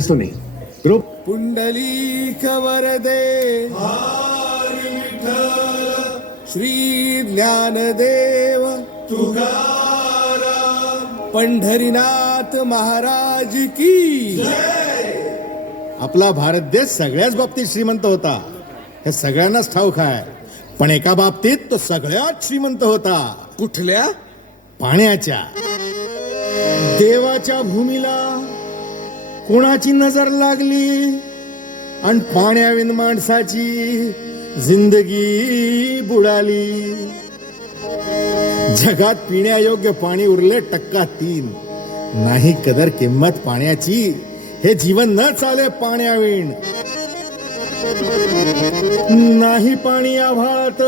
सुनी ग्रुप पुंडलिक वरदे श्री ज्ञानदेव तुकाराम पंढरीनाथ महाराज की आपला भारत देश सगळ्याच बाबतीत श्रीमंत होता, हे सगळ्यांनाच ठाऊक आहे. पण एका बाबतीत तो सगळ्यात श्रीमंत होता. कुठल्या? पाण्याच्या. देवाच्या भूमीला कोणाची नजर लागली आणि पाण्याविन माणसाची जिंदगी बुडाली. जगात पिण्यायोग्य पाणी उरले 3%. नाही कदर किंमत पाण्याची, हे जीवन न चाले पाण्याविण. नाही पाणी आभाळात,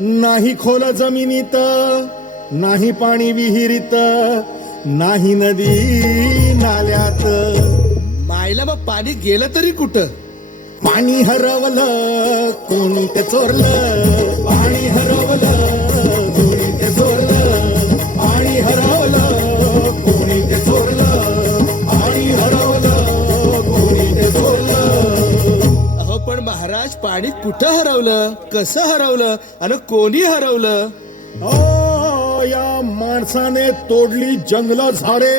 नाही खोल जमिनीत, नाही पाणी विहिरीत, नाही नदी नाल्यात. मायला मग पाणी गेलं तरी कुठं? पाणी हरवलं कोणी ते चोरलं, पाणी हरवलं कोणी ते चोरलं, पाणी हरवलं कोणी ते चोरलं, पाणी हरवलं कोणी ते चोरलं. अहो पण महाराज, पाणी कुठं हरवलं, कसं हरवलं आणि कोणी हरवलं? या माणसाने तोडली जंगल झाडे,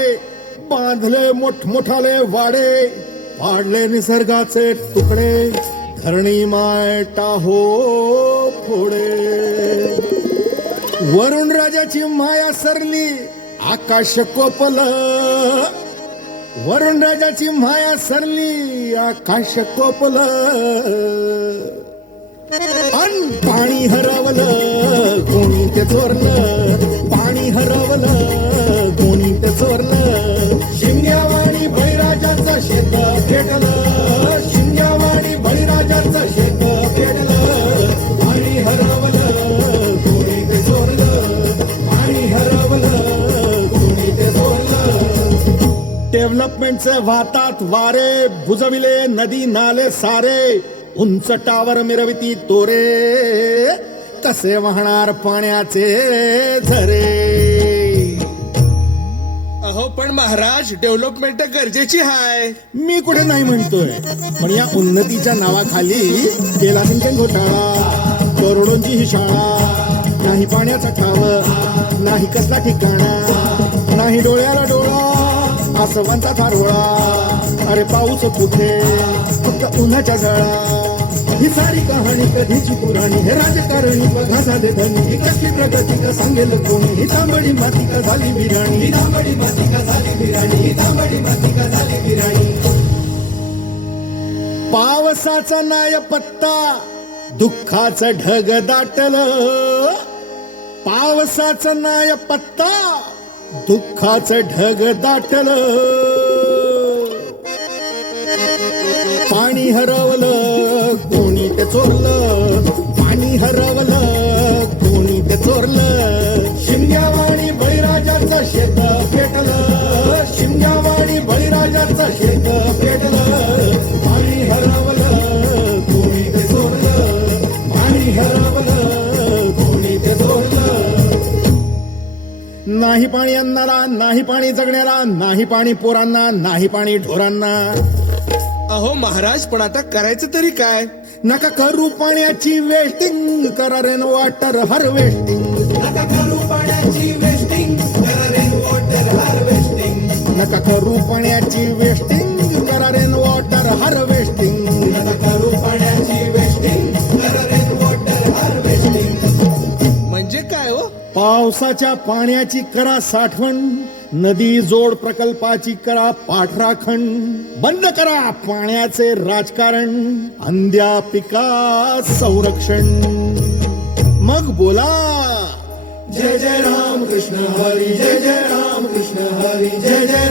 बांधले मोठमोठाले वाडे, पाडले निसर्गाचे तुकडे, धरणी माय टाहो फोडे. वरुण राजाची माया सरली, आकाश कोपलं. वरुण राजाची माया सरली, आकाश कोपलं. अन पाणी हरवलं कोणी ते चोरलं, पाणी हरवलं कोणी ते चोरलं. शिमग्यावाणी बळीराजाचं शेत पेटलं, शिमग्यावाणी बळीराजाचं शेत पेटलं. पाणी हरवलं कोणी ते चोरलं, पाणी हरवलं कोणी ते चोरलं. डेव्हलपमेंटचे वाहतात वारे, बुजविले नदी नाले सारे, उंच टावर मिरविती तोरे, कसे वाहणार पाण्याचे झरे. अहो पण महाराज, डेव्हलपमेंट गरजेची आहे. मी कुठे नाही म्हणतोय, पण या उन्नतीच्या नावाखाली केला सिंचन घोटाळा, करोडोंची ही शाळा. नाही पाण्याचा ठाव, नाही कसला ठिकाणा, नाही डोळ्याला डोळा, आसवांचा थारोळा. अरे पाऊस कुठे, फक्त उन्हाच्या झळा. ही सारी कहाणी कधीची पुराणी, हे राजकारणी बघा साधे धनी. ही कसली प्रगती का सांगेल कोणी, ही तांबडी माती का झाली बिराणी, ही तांबडी माती का झाली बिराणी, ही तांबडी माती का झाली बिराणी. पावसाचा नाय पत्ता, दुःखाचं ढग दाटलं. पावसाचा नाय पत्ता, दुःखाचं ढग दाटलं. पाणी हरवलं कोणी ते चोरलं, पाणी हरवलं कोणी ते चोरलं. शिमग्यावाणी बळीराजाचं शेत पेटलं, शिमग्यावाणी बळीराजाचं शेत पेटलं. पाणी हरवलं कोणी ते चोरलं, पाणी हरवलं कोणी ते चोरलं. नाही पाणी अन्नाला, नाही पाणी जगण्याला, नाही पाणी पोरांना, नाही पाणी ढोरांना. अहो महाराज, पण आता करायचं तरी काय? नका करू पाण्याची वेस्टिंग, करा रेन वॉटर हार्वेस्टिंग. नका करू पाण्याची वेस्टिंग, करा रेन वॉटर हार्वेस्टिंग. नका करू पाण्याची वेस्टिंग, करा रेन वॉटर हार्वेस्टिंग. नका करू पाण्याची वेस्टिंग, करा रेन वॉटर हार्वेस्टिंग. म्हणजे काय हो? पावसाच्या पाण्याची करा साठवण, नदी जोड प्रकल्पाची करा पाठराखण. बंद करा पाण्याचे राजकारण, अंध्या पिका संरक्षण. मग बोला जय जय राम कृष्ण हरी, जय जय राम कृष्ण हरी, जय जय